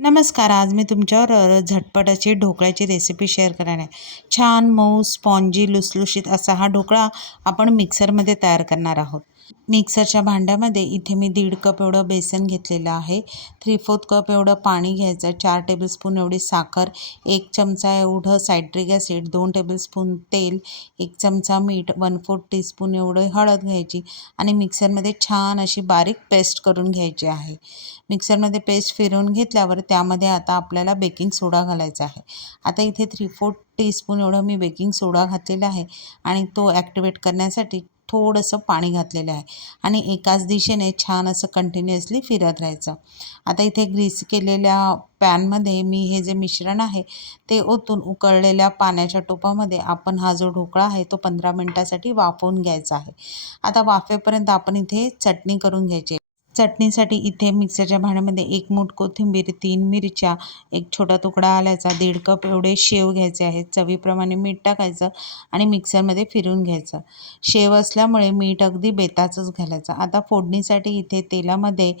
नमस्कार. आज मी तुमच्यावर झटपट अशी ढोकळ्याची रेसिपी शेअर करणार आहे. छान मऊ, स्पॉन्जी, लुसलुशीत असा हा ढोकळा आपण मिक्सरमध्ये तयार करणार आहोत. मिक्सरच्या भांड्यामध्ये इथे मी 1.5 कप एवढं बेसन घेतलेलं आहे. 3/4 कप एवढं पाणी घ्यायचं, 4 टेबलस्पून एवढी साखर, 1 चमचा एवढं सायट्रिक ॲसिड, 2 टेबलस्पून तेल, 1 चमचा मीठ, 1/4 टीस्पून एवढं हळद घ्यायची आणि मिक्सरमध्ये छान अशी बारीक पेस्ट करून घ्यायची आहे. मिक्सरमध्ये पेस्ट फिरवून घेतल्यावर त्यामध्ये आता आपल्याला बेकिंग सोडा घालायचा आहे. आता इथे 3/4 टीस्पून एवढं मी बेकिंग सोडा घातलेला आहे आणि तो ॲक्टिवेट करण्यासाठी थोडंसं पाणी घातलेलं आहे आणि एकाच दिशेने छान असं कंटिन्युअसली फिरत राहायचं. आता इथे ग्रीस केलेल्या पॅनमध्ये मी हे जे मिश्रण आहे ते ओतून उकळलेल्या पाण्याच्या टोपामध्ये आपण हा जो ढोकळा आहे तो 15 मिनिटासाठी वाफवून घ्यायचा आहे. आता वाफेपर्यंत आपण इथे चटणी करून घ्यायची. चटणीसाठी इथे मिक्सरच्या भांड्यामध्ये 1 मूठ कोथिंबीर, 3 मिरच्या, 1 छोटा तुकडा आल्याचा, 1.5 कप एवढे शेव घ्यायचे आहेत. चवीप्रमाणे मीठ टाकायचं आणि मिक्सरमध्ये फिरवून घ्यायचं. शेव असल्यामुळे मीठ अगदी बेताचंच घालायचं. आता फोडणीसाठी इथे तेलामध्ये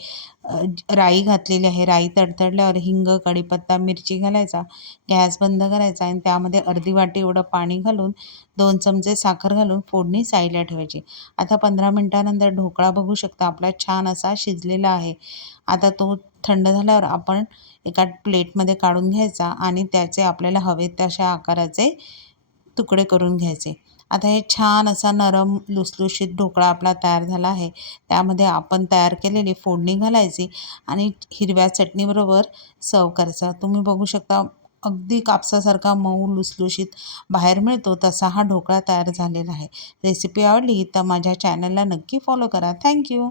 राई घातलेली आहे. राई तडतडल्यावर हिंग, कढीपत्ता, मिरची घालायचा. गॅस बंद करायचा आणि त्यामध्ये अर्धी वाटी एवढं पाणी घालून 2 चमचे साखर घालून फोडणी साईडला ठेवायची. आता 15 मिनिटानंतर ढोकळा बघू शकता आपला छान असा शिजलेला आहे. आता तो थंड झाल्यावर आपण एका प्लेटमध्ये काढून घ्यायचा आणि त्याचे आपल्याला हवे तशा आकाराचे तुकडे करून घ्यायचे. आता हे छान असा नरम लुसलुशीत ढोकळा आपला तयार झाला आहे. त्यामध्ये आपण तयार केलेली फोडणी घालायची आणि हिरव्या चटणीबरोबर सर्व्ह करायचा. तुम्ही बघू शकता अगदी कापसासारखा मऊ लुसलुशीत बाहेर मिळतो तसा हा ढोकळा तयार झालेला आहे. रेसिपी आवडली तर माझ्या चॅनलला नक्की फॉलो करा. Thank you.